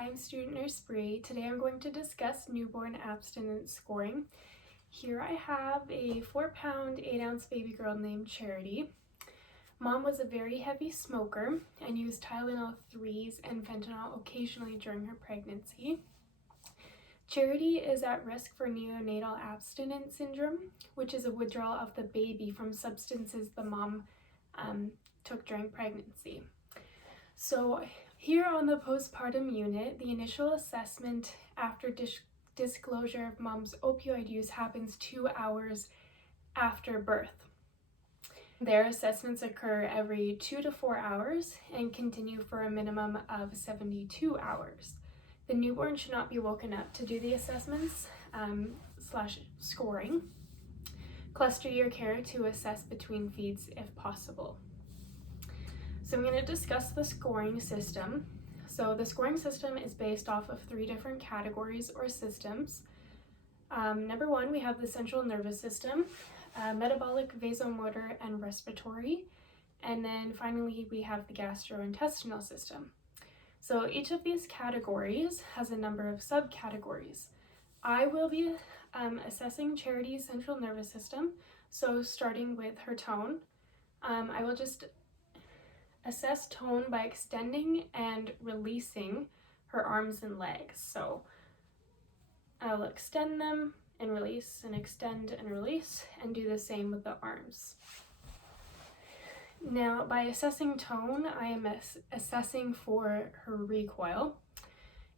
I'm student nurse Bree. Today I'm going to discuss newborn abstinence scoring. Here I have a 4-pound, 8-ounce baby girl named Charity. Mom was a very heavy smoker and used Tylenol 3s and fentanyl occasionally during her pregnancy. Charity is at risk for neonatal abstinence syndrome, which is a withdrawal of the baby from substances the mom took during pregnancy. So here on the postpartum unit, the initial assessment after disclosure of mom's opioid use happens 2 hours after birth. Their assessments occur every 2 to 4 hours and continue for a minimum of 72 hours. The newborn should not be woken up to do the assessments / scoring. Cluster your care to assess between feeds if possible. So I'm going to discuss the scoring system. So the scoring system is based off of 3 different categories or systems. Number 1, we have the central nervous system, metabolic, vasomotor, and respiratory. And then finally, we have the gastrointestinal system. So each of these categories has a number of subcategories. I will be assessing Charity's central nervous system. So starting with her tone, I will just assess tone by extending and releasing her arms and legs. So I'll extend them and release and extend and release and do the same with the arms. Now, by assessing tone, I am assessing for her recoil.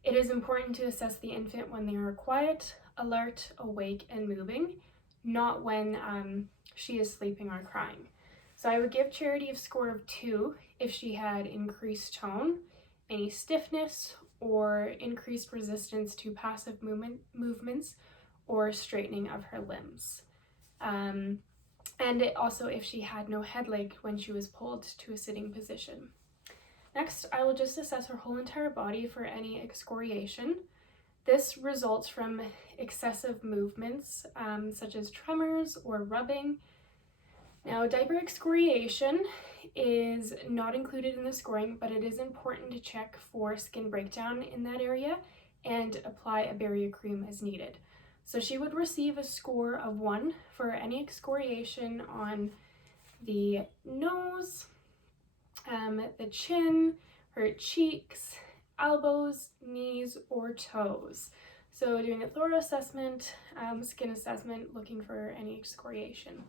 It is important to assess the infant when they are quiet, alert, awake, and moving, not when she is sleeping or crying. So I would give Charity a score of 2 if she had increased tone, any stiffness, or increased resistance to passive movements or straightening of her limbs. And also if she had no head leg when she was pulled to a sitting position. Next, I will just assess her whole entire body for any excoriation. This results from excessive movements such as tremors or rubbing. Now, diaper excoriation is not included in the scoring, but it is important to check for skin breakdown in that area and apply a barrier cream as needed. So she would receive a score of 1 for any excoriation on the nose, the chin, her cheeks, elbows, knees, or toes. So doing a thorough assessment, skin assessment, looking for any excoriation.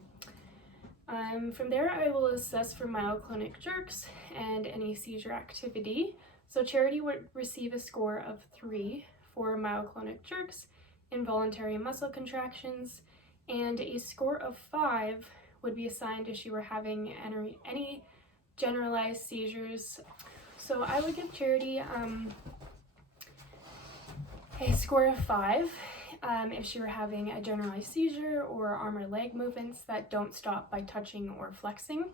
From there, I will assess for myoclonic jerks and any seizure activity. So Charity would receive a score of 3 for myoclonic jerks, involuntary muscle contractions, and a score of 5 would be assigned if she were having any generalized seizures. So I would give Charity a score of 5 if she were having a generalized seizure or arm or leg movements that don't stop by touching or flexing.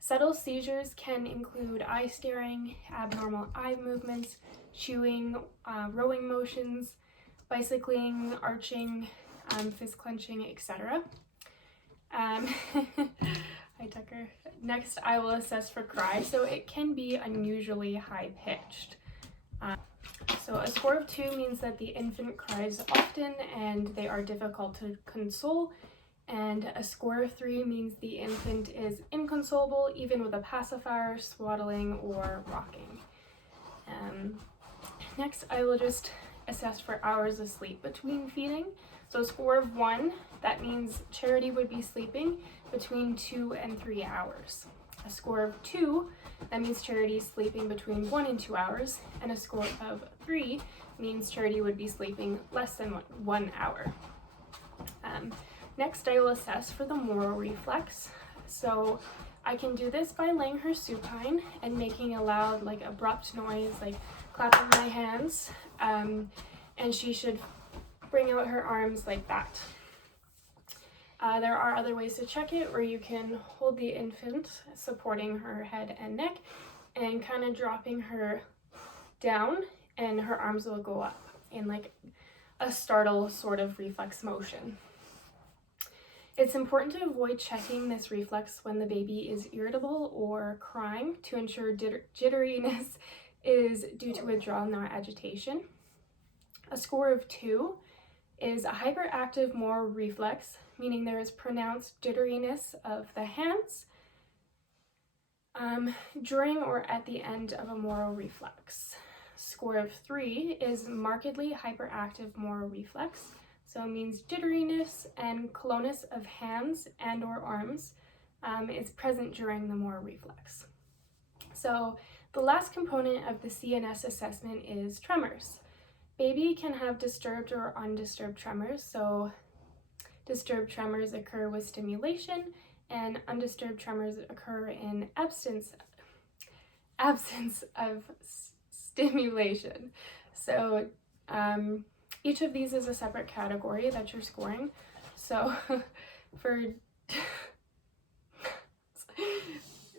Subtle seizures can include eye staring, abnormal eye movements, chewing, rowing motions, bicycling, arching, fist clenching, etc. Hi Tucker. Next, I will assess for cry. So it can be unusually high-pitched. So a score of 2 means that the infant cries often and they are difficult to console, and a score of 3 means the infant is inconsolable even with a pacifier, swaddling, or rocking. Next, I will just assess for hours of sleep between feeding. So a score of 1, that means Charity would be sleeping between 2 and 3 hours. A score of 2, that means Charity is sleeping between 1 and 2 hours, and a score of 3 means Charity would be sleeping less than 1 hour. Next, I will assess for the Moro reflex. So I can do this by laying her supine and making a loud, abrupt noise, like clapping my hands, and she should bring out her arms like that. There are other ways to check it, where you can hold the infant supporting her head and neck and kind of dropping her down, and her arms will go up in like a startle sort of reflex motion. It's important to avoid checking this reflex when the baby is irritable or crying to ensure jitteriness is due to withdrawal, not agitation. A score of 2 is a hyperactive Moro reflex, meaning there is pronounced jitteriness of the hands during or at the end of a Moro reflex. Score of 3 is markedly hyperactive Moro reflex, so it means jitteriness and clonus of hands and or arms is present during the Moro reflex. So the last component of the CNS assessment is tremors. Baby can have disturbed or undisturbed tremors, so disturbed tremors occur with stimulation and undisturbed tremors occur in absence of stimulation. So each of these is a separate category that you're scoring. So for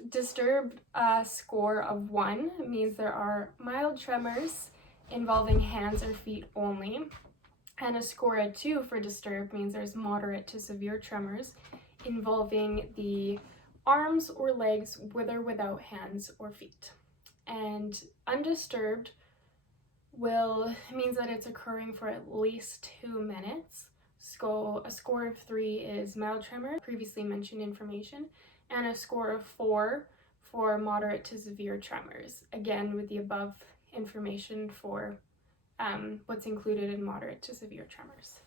disturbed, score of 1 means there are mild tremors involving hands or feet only, and a score of 2 for disturbed means there's moderate to severe tremors involving the arms or legs with or without hands or feet. And undisturbed means that it's occurring for at least 2 minutes. So a score of 3 is mild tremor, previously mentioned information, and a score of 4 for moderate to severe tremors, again with the above information for what's included in moderate to severe tremors.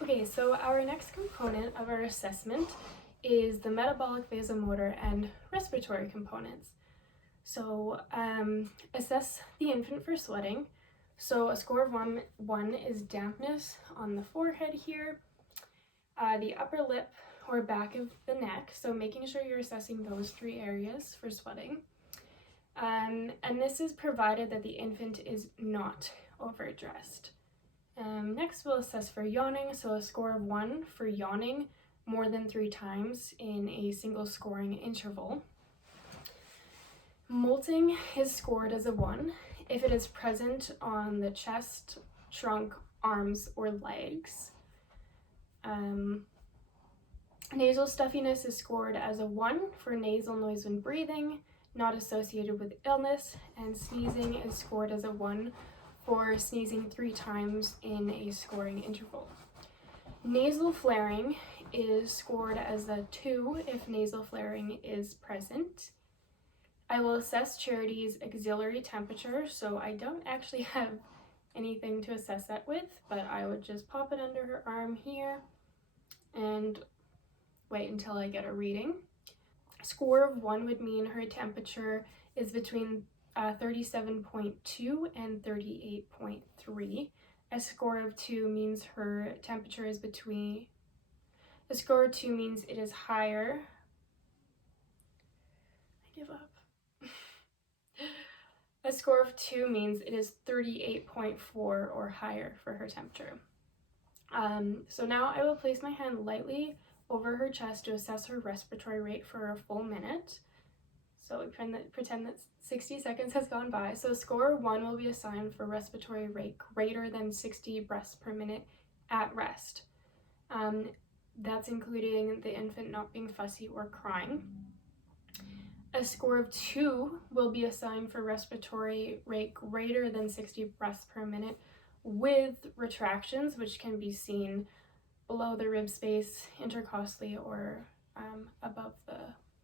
Okay, so our next component of our assessment is the metabolic, vasomotor, and respiratory components. So assess the infant for sweating. So a score of 1 is dampness on the forehead here, the upper lip or back of the neck, so making sure you're assessing those 3 areas for sweating. And this is provided that the infant is not overdressed. Next, we'll assess for yawning, so a score of 1 for yawning more than 3 times in a single scoring interval. Molting is scored as a 1 if it is present on the chest, trunk, arms, or legs. Nasal stuffiness is scored as a 1 for nasal noise when breathing, not associated with illness, and sneezing is scored as a 1 for sneezing 3 times in a scoring interval. Nasal flaring is scored as a 2 if nasal flaring is present. I will assess Charity's axillary temperature, so I don't actually have anything to assess that with, but I would just pop it under her arm here and wait until I get a reading. A score of 1 would mean her temperature is between 37.2 and 38.3. A score of 2 means her temperature is between, a score of 2 means it is higher. I give up. A score of 2 means it is 38.4 or higher for her temperature. So now I will place my hand lightly over her chest to assess her respiratory rate for a full minute. So pretend that 60 seconds has gone by. So score 1 will be assigned for respiratory rate greater than 60 breaths per minute at rest. That's including the infant not being fussy or crying. A score of 2 will be assigned for respiratory rate greater than 60 breaths per minute with retractions, which can be seen below the rib space, intercostally, or above the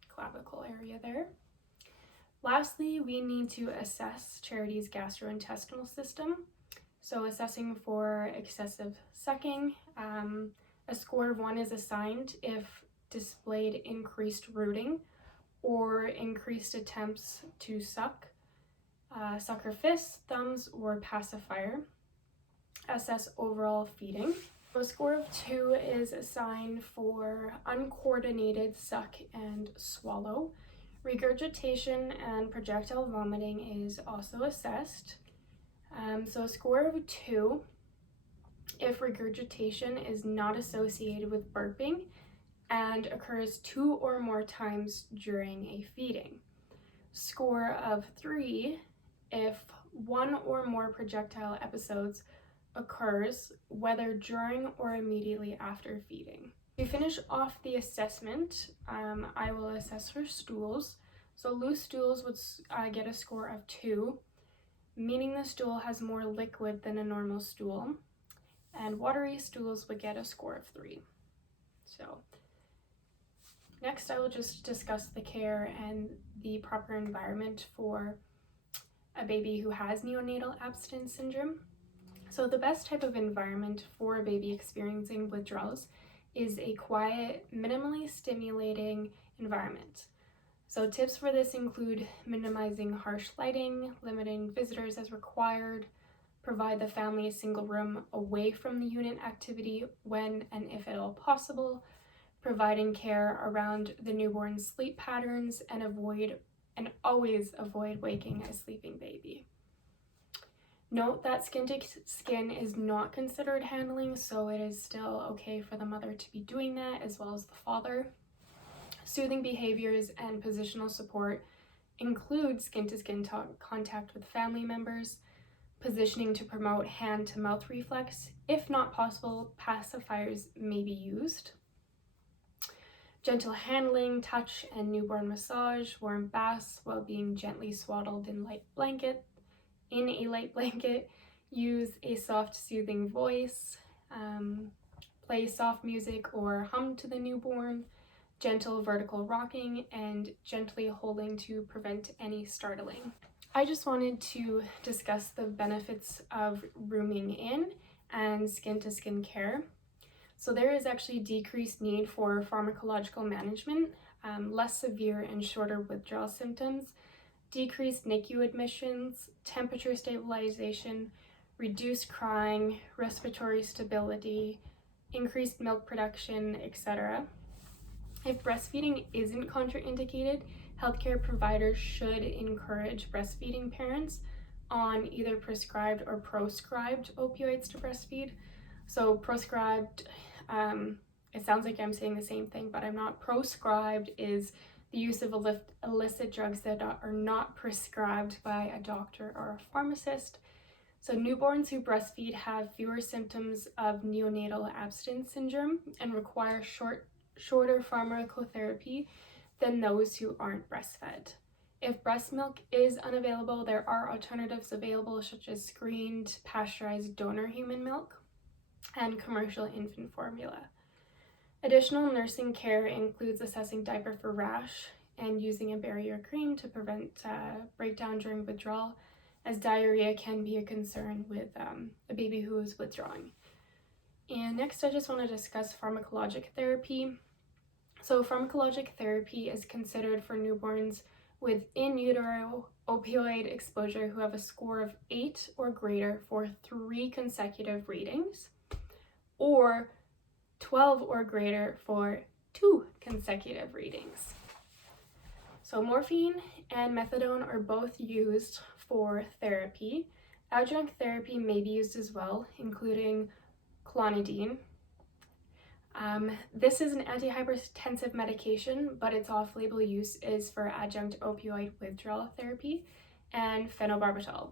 clavicle area there. Lastly, we need to assess Charity's gastrointestinal system. So assessing for excessive sucking, a score of 1 is assigned if displayed increased rooting or increased attempts to suck her fists, thumbs, or pacifier. Assess overall feeding. A score of 2 is assigned for uncoordinated suck and swallow. Regurgitation and projectile vomiting is also assessed. So a score of 2 if regurgitation is not associated with burping and occurs 2 or more times during a feeding. Score of 3 if 1 or more projectile episodes occurs, whether during or immediately after feeding. To finish off the assessment, I will assess her stools. So loose stools would get a score of 2, meaning the stool has more liquid than a normal stool, and watery stools would get a score of 3. So next I will just discuss the care and the proper environment for a baby who has neonatal abstinence syndrome. So the best type of environment for a baby experiencing withdrawals is a quiet, minimally stimulating environment. So tips for this include minimizing harsh lighting, limiting visitors as required, provide the family a single room away from the unit activity when and if at all possible, providing care around the newborn's sleep patterns, and always avoid waking a sleeping baby. Note that skin to skin is not considered handling, so it is still okay for the mother to be doing that as well as the father. Soothing behaviors and positional support include skin to skin contact with family members, positioning to promote hand to mouth reflex. If not possible, pacifiers may be used. Gentle handling, touch, and newborn massage, warm baths while being gently swaddled in a light blanket, use a soft soothing voice, play soft music or hum to the newborn, gentle vertical rocking, and gently holding to prevent any startling. I just wanted to discuss the benefits of rooming in and skin to skin care. So there is actually decreased need for pharmacological management, less severe and shorter withdrawal symptoms, decreased NICU admissions, temperature stabilization, reduced crying, respiratory stability, increased milk production, etc. If breastfeeding isn't contraindicated, healthcare providers should encourage breastfeeding parents on either prescribed or proscribed opioids to breastfeed. So proscribed, it sounds like I'm saying the same thing, but I'm not. Proscribed is the use of illicit drugs that are not prescribed by a doctor or a pharmacist. So newborns who breastfeed have fewer symptoms of neonatal abstinence syndrome and require shorter pharmacotherapy than those who aren't breastfed. If breast milk is unavailable, there are alternatives available such as screened, pasteurized donor human milk and commercial infant formula. Additional nursing care includes assessing diaper for rash and using a barrier cream to prevent breakdown during withdrawal, as diarrhea can be a concern with a baby who is withdrawing. And next, I just want to discuss pharmacologic therapy. So pharmacologic therapy is considered for newborns with in utero opioid exposure who have a score of 8 or greater for 3 consecutive readings, or 12 or greater for 2 consecutive readings. So morphine and methadone are both used for therapy. Adjunct therapy may be used as well, including clonidine. This is an antihypertensive medication, but its off-label use is for adjunct opioid withdrawal therapy and phenobarbital.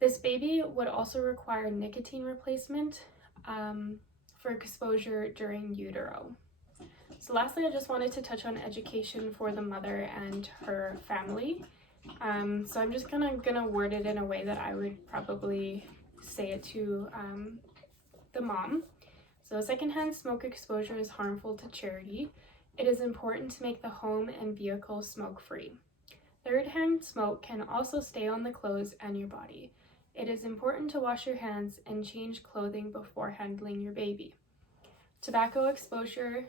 This baby would also require nicotine replacement for exposure during utero. So lastly, I just wanted to touch on education for the mother and her family. So I'm just gonna word it in a way that I would probably say it to the mom. So secondhand smoke exposure is harmful to Charity. It is important to make the home and vehicle smoke-free. Third-hand smoke can also stay on the clothes and your body. It is important to wash your hands and change clothing before handling your baby. Tobacco exposure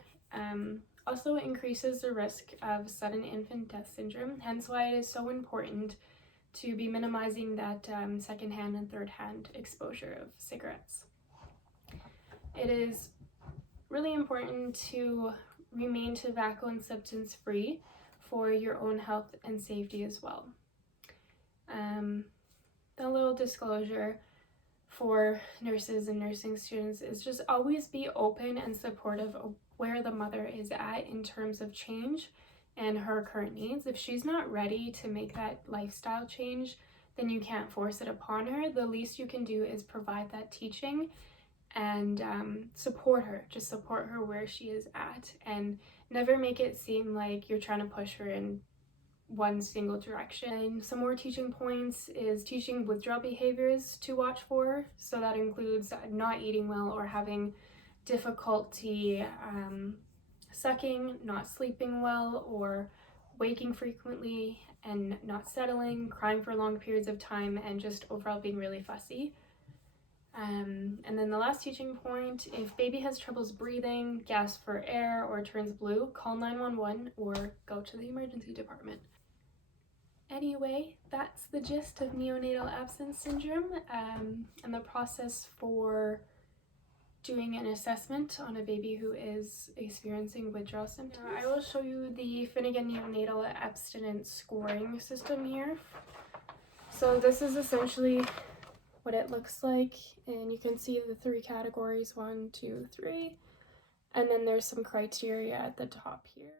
also increases the risk of sudden infant death syndrome, hence why it is so important to be minimizing that secondhand and third-hand exposure of cigarettes. It is really important to remain tobacco and substance free for your own health and safety as well. The little disclosure for nurses and nursing students is just always be open and supportive of where the mother is at in terms of change and her current needs. If she's not ready to make that lifestyle change, then you can't force it upon her. The least you can do is provide that teaching and support her. Just support her where she is at, and never make it seem like you're trying to push her in one single direction. Some more teaching points is teaching withdrawal behaviors to watch for. So that includes not eating well or having difficulty sucking, not sleeping well, or waking frequently and not settling, crying for long periods of time, and just overall being really fussy. And then the last teaching point, if baby has troubles breathing, gasps for air, or turns blue, call 911 or go to the emergency department. Anyway, that's the gist of neonatal absence syndrome and the process for doing an assessment on a baby who is experiencing withdrawal symptoms. I will show you the Finnegan Neonatal Abstinence Scoring System here. So this is essentially what it looks like, and you can see the 3 categories, 1, 2, 3, and then there's some criteria at the top here.